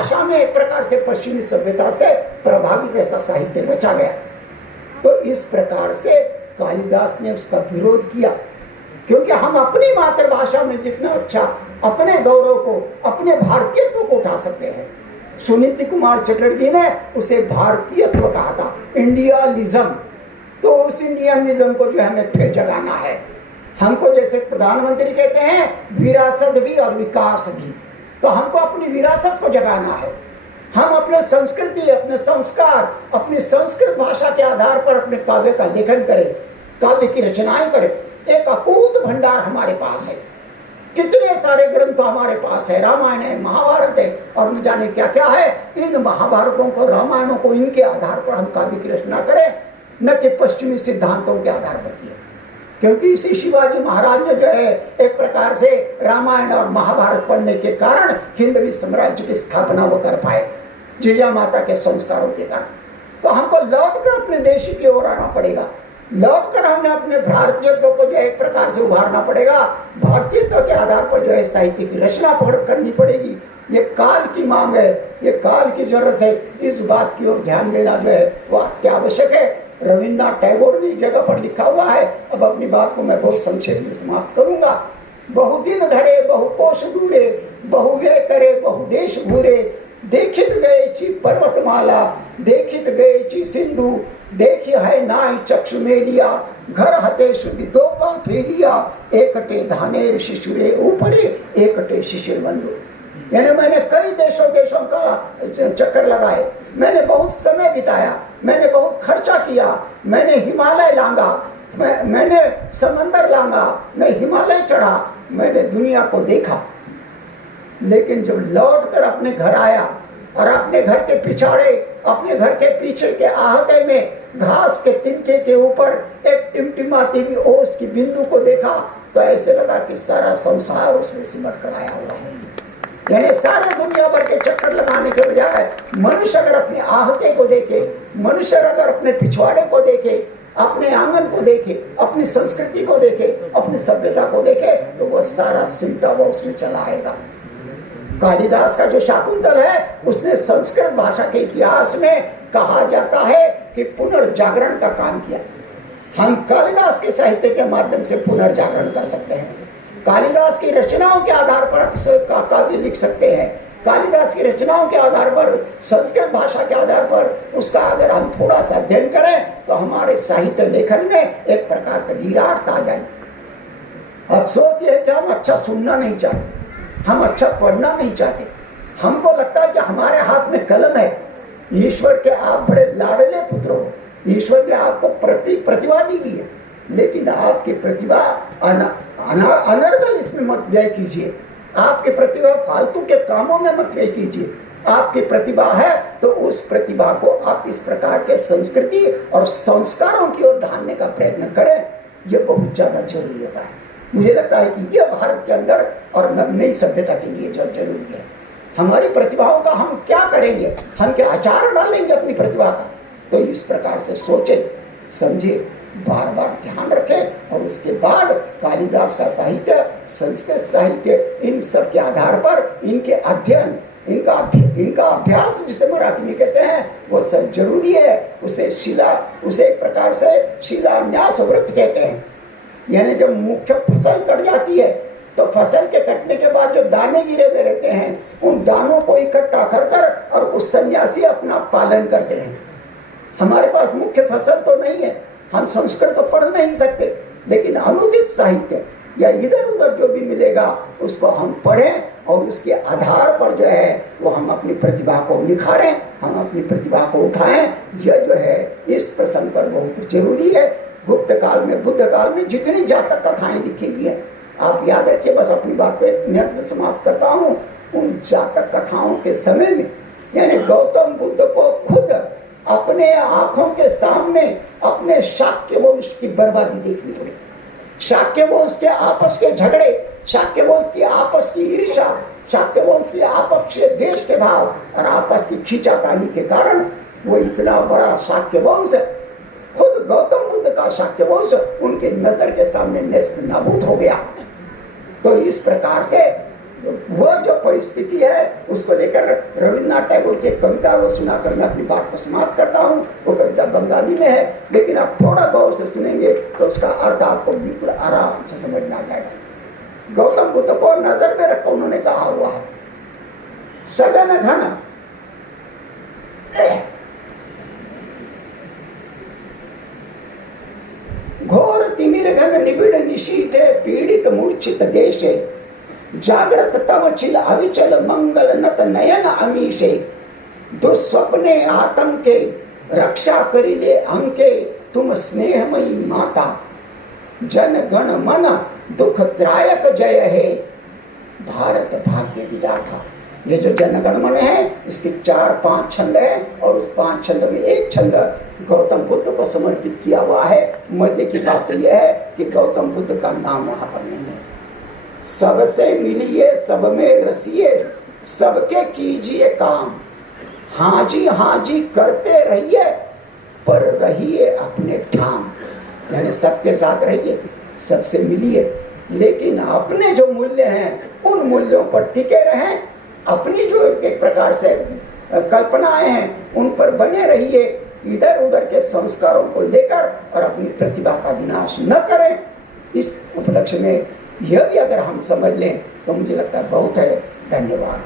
भाषा में एक प्रकार से पश्चिमी सभ्यता से प्रभावित ऐसा साहित्य रचा गया। तो इस प्रकार से कालिदास ने उसका विरोध किया, क्योंकि हम अपनी मातृभाषा में जितना अच्छा अपने गौरव को, अपने भारतीयत्व को उठा सकते हैं। सुनीति कुमार चटर्जी ने उसे भारतीयत्व कहा था, इंडियालिज्म। तो उस इंडियनिज्म को जो हमें फिर जगाना है। हमको जैसे प्रधानमंत्री कहते हैं विरासत भी और विकास भी, तो हमको अपनी विरासत को जगाना है। हम अपने संस्कृति, अपने संस्कार, अपनी संस्कृत भाषा के आधार पर अपने काव्य का लेखन करें, काव्य की रचनाएं करें। एक अकूत भंडार हमारे पास है, कितने सारे ग्रंथ हमारे पास है, रामायण है, महाभारत है और न जाने क्या क्या है। इन महाभारतों को, रामायणों को, इनके आधार पर हम काव्य की रचना करें, न कि पश्चिमी सिद्धांतों के आधार पर किए। क्योंकि इसी शिवाजी महाराज ने जो है एक प्रकार से रामायण और महाभारत पढ़ने के कारण हिंदवी साम्राज्य की स्थापना वो कर पाए, जिजा माता के संस्कारों के कारण। तो हमको लौटकर अपने देश की ओर आना पड़ेगा, लौटकर हमें अपने भारतीयत्व को जो है एक प्रकार से उभारना पड़ेगा। भारतीयत्व के आधार पर जो है साहित्य की रचना करनी पड़ेगी। ये काल की मांग है, ये काल की जरूरत है। इस बात की ओर ध्यान देना जो है वह अत्यावश्यक है। रविन्द्रनाथ टैगोर ने जगह पर लिखा हुआ है, अब अपनी बात को मैं बहुत संक्षेप में समाप्त करूंगा। बहुदिन धरे बहु कोश दूरे, बहु व्यय करे बहु देश घूरे, देखित गए ची पर्वतमाला, देखित गए ची सिंधु, देखी है नाई चक्षु मेलिया, घर हते शुद्धि दो का फेलिया, एकटे धानेर शिशुरे ऊपरे, एकटे शिशिर बंधु। यानी मैंने कई देशों का चक्कर लगाए, मैंने बहुत समय बिताया, मैंने बहुत खर्चा किया, मैंने हिमालय लांगा, मैंने समंदर लांगा, मैं हिमालय चढ़ा, मैंने दुनिया को देखा। लेकिन जब लौटकर अपने घर आया और अपने घर के पिछाड़े, अपने घर के पीछे के आहते में घास के तिनके के ऊपर एक टिमटिमाती हुई ओस की बिंदु को देखा, तो ऐसे लगा कि सारा संसार उसमें सिमट कर आया हुआ है। यानी सारे दुनिया भर के चक्कर लगाने के बजाय मनुष्य अगर अपने आहते को देखे, मनुष्य अगर अपने पिछवाड़े को देखे, अपने आंगन को देखे, अपनी संस्कृति को देखे, अपनी सभ्यता को देखे, तो वह सारा सिमटा हुआ उसमें चला आएगा। कालिदास का जो शाकुंतल है, उसने संस्कृत भाषा के इतिहास में कहा जाता है कि पुनर्जागरण का काम किया। हम कालिदास के साहित्य के माध्यम से पुनर्जागरण कर सकते हैं। कालिदास की रचनाओं के आधार पर काव्य लिख सकते हैं। कालिदास की रचनाओं के आधार पर, संस्कृत भाषा के आधार पर उसका अगर हम थोड़ा सा अध्ययन करें तो हमारे साहित्य लेखन में एक प्रकार का विराटता आ जाएगी। अफसोस ये है कि हम अच्छा सुनना नहीं चाहते, हम अच्छा पढ़ना नहीं चाहते। हमको लगता है कि हमारे हाथ में कलम है, ईश्वर के आप बड़े लाडले पुत्र हो, ईश्वर ने आपको प्रतिभा दी भी है, लेकिन आपकी प्रतिभा अनर्गल इसमें मत व्यय कीजिए, आपकी प्रतिभा फालतू के कामों में मत व्यय कीजिए। आपकी प्रतिभा है तो उस प्रतिभा को आप इस प्रकार के संस्कृति और संस्कारों की ओर ढालने का प्रयत्न करें, यह बहुत ज्यादा जरूरी होता है। मुझे लगता है कि यह भारत के अंदर और नई सभ्यता के लिए जो जरूरी है। हमारी प्रतिभाओं का हम क्या करेंगे, हम क्या आचार डालेंगे अपनी प्रतिभा का, तो इस प्रकार से सोचे समझे, बार बार ध्यान रखें। और उसके बाद कालिदास का साहित्य, संस्कृत साहित्य, इन सब के आधार पर इनके अध्ययन, इनका अभ्यास जिसे मराठी में कहते हैं, वो सब जरूरी है। उसे एक प्रकार से शिलान्यास व्रत कहते हैं। यानी जब मुख्य फसल कट जाती है तो फसल के कटने के बाद जो दाने गिरे हुए रहते हैं, उन दानों को इकट्ठा कर और उस सन्यासी अपना पालन करते हैं। हमारे पास मुख्य फसल तो नहीं है, हम संस्कृत तो पढ़ नहीं सकते, लेकिन अनुदित साहित्य या इधर उधर जो भी मिलेगा उसको हम पढ़ें और उसके आधार पर जो है वो हम अपनी प्रतिभा को निखारें, हम अपनी प्रतिभा को उठाएं। यह जो है इस प्रसंग पर बहुत जरूरी है। गुप्त काल में, बुद्ध काल में जितनी जातक कथाएं लिखी हुई है, आप याद रखिए। बस अपनी बात को एक मिनट में समाप्त करता हूँ। उन जातक कथाओं के समय में यानी गौतम बुद्ध को खुद अपने आंखों के सामने अपने शाक्य वंश की बर्बादी देखनी पड़ी। शाक्य वंश के आपस के झगड़े, शाक्य वंश की आपस की ईर्ष्या, शाक्य वंश की आपस के देश के भाव और आपस की खींचातानी के कारण वो इतना बड़ा शाक्य वंश, खुद गौतम बुद्ध का शाक्य वंश उनके नजर के सामने नेस्त नाबूद हो गया। तो इस प्रकार से वो जो परिस्थिति है उसको लेकर रविन्द्रनाथ टैगोर की एक कविता वो सुनाकर मैं अपनी बात को समाप्त करता हूँ। वो कविता बंगाली में है, लेकिन आप थोड़ा गौर से सुनेंगे तो उसका अर्थ आपको बिल्कुल आराम से समझ में आ जाएगा। गौतम बुद्ध को नजर में रखकर उन्होंने कहा हुआ है, सघन घन घोर तिमिर घन निबिड़ निशीथे पीड़ित मूर्छित देशे जागृत तव चिल अविचल मंगल नत नयन अमीशे दुस्वप्ने आतंके रक्षा करिले अंके तुम स्नेहमयी माता जन गण मन दुख त्रायक जय है भारत भाग्य विधाता। ये जो जन गण मन है इसके 4-5 छंद है और उस 5 छंद में एक छंद गौतम बुद्ध को समर्पित किया हुआ है। मजे की बात यह है कि गौतम बुद्ध का नाम वहां पर नहीं है। सबसे मिलिए सब में रसिए सबके कीजिए काम, हाँ जी करते रहिए पर रहिए अपने ठाम। यानी सबके साथ रहिए, सबसे मिलिए, लेकिन अपने जो मूल्य हैं उन मूल्यों पर टिके रहें। अपनी जो एक प्रकार से कल्पनाएं हैं उन पर बने रहिए, इधर उधर के संस्कारों को लेकर और अपनी प्रतिभा का विनाश न करें। इस उपलक्ष्य में यह भी अगर हम समझ लें तो मुझे लगता है बहुत है। धन्यवाद।